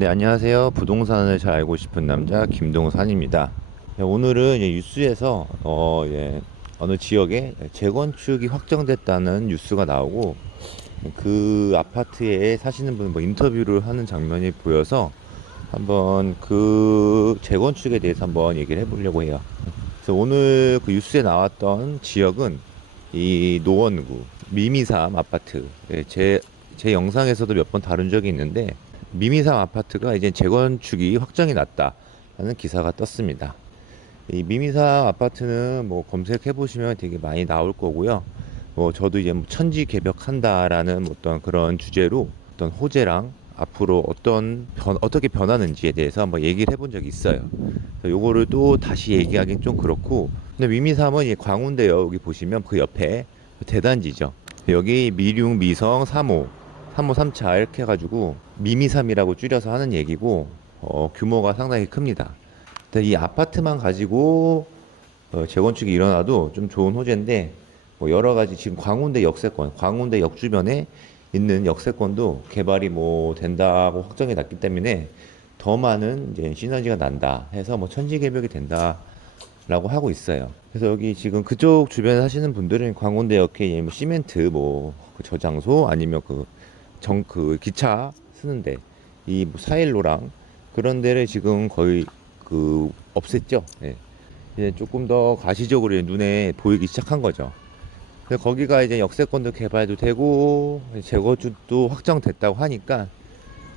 네, 안녕하세요. 부동산을 잘 알고 싶은 남자 김동산입니다. 네, 오늘은 이제 뉴스에서 어느 지역에 재건축이 확정됐다는 뉴스가 나오고 그 아파트에 사시는 분 뭐 인터뷰를 하는 장면이 보여서 한번 그 재건축에 대해서 한번 얘기를 해보려고 해요. 그래서 오늘 그 뉴스에 나왔던 지역은 이 노원구 미미삼 아파트. 제 영상에서도 몇 번 다룬 적이 있는데 미미삼 아파트가 이제 재건축이 확정이 났다라는 기사가 떴습니다. 이 미미삼 아파트는 뭐 검색해 보시면 되게 많이 나올 거고요. 뭐 저도 이제 뭐 천지개벽한다라는 어떤 그런 주제로 어떤 호재랑 앞으로 어떻게 변하는지에 대해서 한번 얘기를 해본 적이 있어요. 요거를 또 다시 얘기하기는 좀 그렇고, 근데 미미삼은 이 광운대요. 여기 보시면 그 옆에 대단지죠. 여기 미륙, 미성, 3호, 3호, 3차 이렇게 해가지고 미미삼이라고 줄여서 하는 얘기고, 규모가 상당히 큽니다. 근데 이 아파트만 가지고 재건축이 일어나도 좀 좋은 호재인데, 뭐 여러 가지 지금 광운대 역세권, 광운대 역 주변에 있는 역세권도 개발이 뭐 된다고 확정이 났기 때문에 더 많은 이제 시너지가 난다 해서 뭐 천지개벽이 된다라고 하고 있어요. 그래서 여기 지금 그쪽 주변에 사시는 분들은 광운대역에 뭐 시멘트 뭐그 저장소 아니면 그 기차 쓰는데 이뭐 사일로랑 그런 데를 지금 거의 그 없앴죠. 예. 이제 조금 더 가시적으로 눈에 보이기 시작한 거죠. 그래서 거기가 이제 역세권도 개발도 되고 재건축도 확정됐다고 하니까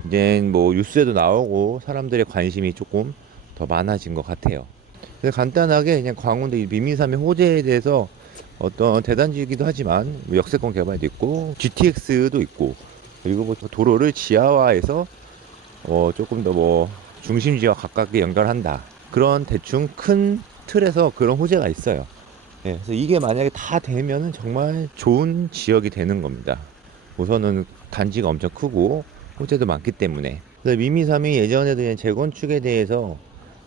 이제 뭐 뉴스에도 나오고 사람들의 관심이 조금 더 많아진 것 같아요. 그래서 간단하게 그냥 광운대 이 미미삼의 호재에 대해서 어떤 대단지이기도 하지만 뭐 역세권 개발도 있고 GTX도 있고 그리고 뭐 도로를 지하화해서 조금 더 뭐 중심지와 가깝게 연결한다. 그런 대충 큰 틀에서 그런 호재가 있어요. 예, 그래서 이게 만약에 다 되면은 정말 좋은 지역이 되는 겁니다. 우선은 단지가 엄청 크고 호재도 많기 때문에. 그래서 미미삼이 예전에도 그냥 재건축에 대해서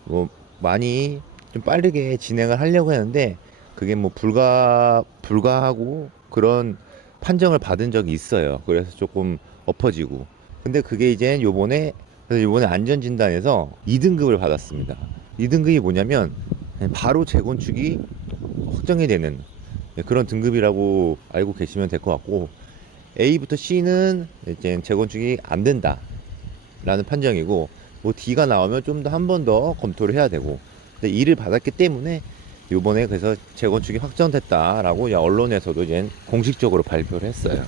뭐 많이 좀 빠르게 진행을 하려고 했는데 그게 뭐 불가하고 그런 판정을 받은 적이 있어요. 그래서 조금 엎어지고. 근데 그게 이제 요번에 안전진단에서 2등급을 받았습니다. 2등급이 뭐냐면 바로 재건축이 확정이 되는 그런 등급이라고 알고 계시면 될 것 같고, A부터 C는 이제 재건축이 안 된다라는 판정이고, 뭐 D가 나오면 좀 더 한 번 더 검토를 해야 되고, 근데 E를 받았기 때문에 요번에 그래서 재건축이 확정됐다라고 언론에서도 이제 공식적으로 발표를 했어요.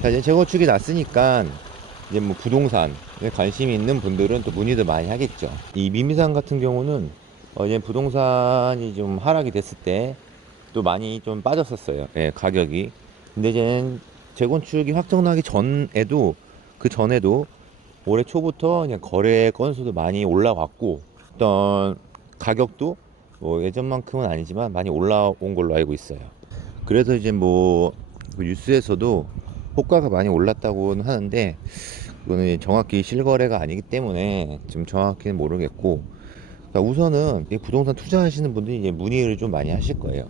자, 이제 재건축이 났으니까 이제 뭐 부동산에 관심이 있는 분들은 또 문의도 많이 하겠죠. 이 미미산 같은 경우는 이제 부동산이 좀 하락이 됐을 때 또 많이 좀 빠졌었어요. 예, 가격이. 근데 이제 재건축이 확정나기 전에도 그 전에도 올해 초부터 그냥 거래 건수도 많이 올라왔고 어떤 가격도 뭐 예전만큼은 아니지만 많이 올라온 걸로 알고 있어요. 그래서 이제 뭐그 뉴스에서도 호가가 많이 올랐다고는 하는데 그거는 정확히 실거래가 아니기 때문에 지금 정확히는 모르겠고, 그러니까 우선은 이 부동산 투자하시는 분들이 이제 문의를 좀 많이 하실 거예요.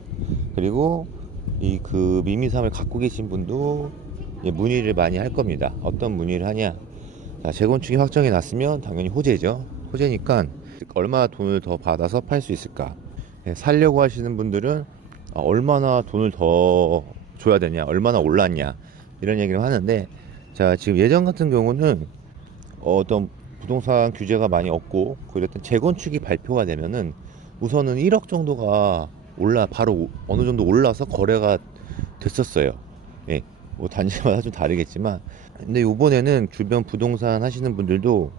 그리고 이 그 미미삼을 갖고 계신 분도 이제 문의를 많이 할 겁니다. 어떤 문의를 하냐? 자, 재건축이 확정이 났으면 당연히 호재죠. 호재니까 얼마나 돈을 더 받아서 팔 수 있을까? 예, 살려고 하시는 분들은 얼마나 돈을 더 줘야 되냐, 얼마나 올랐냐 이런 얘기를 하는데, 자 지금 예전 같은 경우는 어떤 부동산 규제가 많이 없고 그랬던 재건축이 발표가 되면은 우선은 1억 정도가 바로 어느 정도 올라서 거래가 됐었어요. 예, 뭐 단지마다 좀 다르겠지만, 근데 요번에는 주변 부동산 하시는 분들도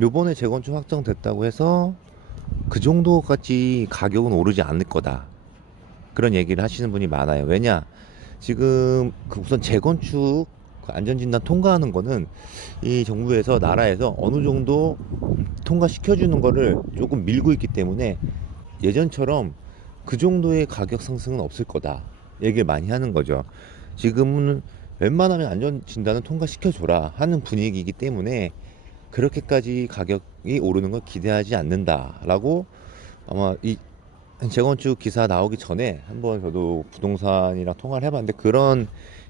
요번에 재건축 확정됐다고 해서 그 정도까지 가격은 오르지 않을 거다, 그런 얘기를 하시는 분이 많아요. 왜냐, 지금 그 우선 재건축 그 안전진단 통과하는 거는 이 정부에서 나라에서 어느 정도 통과시켜주는 거를 조금 밀고 있기 때문에 예전처럼 그 정도의 가격 상승은 없을 거다 얘기를 많이 하는 거죠. 지금은 웬만하면 안전진단은 통과시켜줘라 하는 분위기이기 때문에 그렇게까지 가격이 오르는 걸 기대하지 않는다라고, 아마 이 재건축 기사 나오기 전에 한번 저도 부동산이랑 통화를 해봤는데 그런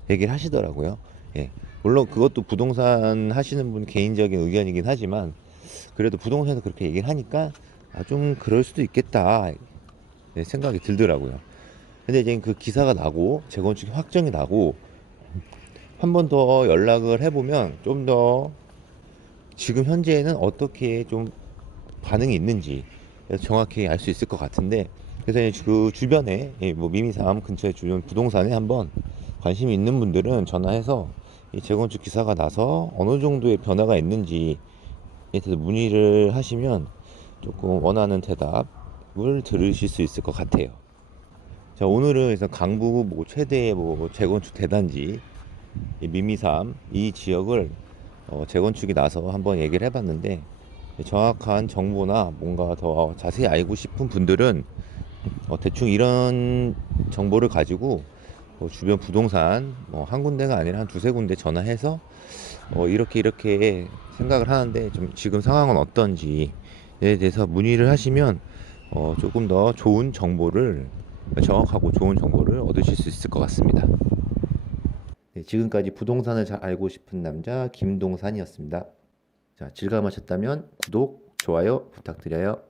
얘기를 하시더라고요. 예. 물론 그것도 부동산 하시는 분 개인적인 의견이긴 하지만 그래도 부동산에서 그렇게 얘기를 하니까 좀 그럴 수도 있겠다 생각이 들더라고요. 근데 이제 그 기사가 나고 재건축이 확정이 나고 한 번 더 연락을 해보면 좀 더 지금 현재는 어떻게 좀 반응이 있는지 정확히 알 수 있을 것 같은데, 그래서 이제 그 주변에 뭐 미미삼 근처에 주변 부동산에 한번 관심이 있는 분들은 전화해서 이 재건축 기사가 나서 어느 정도의 변화가 있는지에 대해서 문의를 하시면 조금 원하는 대답을 들으실 수 있을 것 같아요. 자, 오늘은 그래서 강북 뭐 최대의 뭐 재건축 대단지 이 미미삼 이 지역을 재건축이 나서 한번 얘기를 해봤는데, 정확한 정보나 뭔가 더 자세히 알고 싶은 분들은 대충 이런 정보를 가지고 주변 부동산 한 군데가 아니라 한 두세 군데 전화해서 이렇게 생각을 하는데 좀 지금 상황은 어떤지에 대해서 문의를 하시면 조금 더 좋은 정보를, 정확하고 좋은 정보를 얻으실 수 있을 것 같습니다. 네, 지금까지 부동산을 잘 알고 싶은 남자 김동산이었습니다. 자, 즐거움하셨다면 구독, 좋아요 부탁드려요.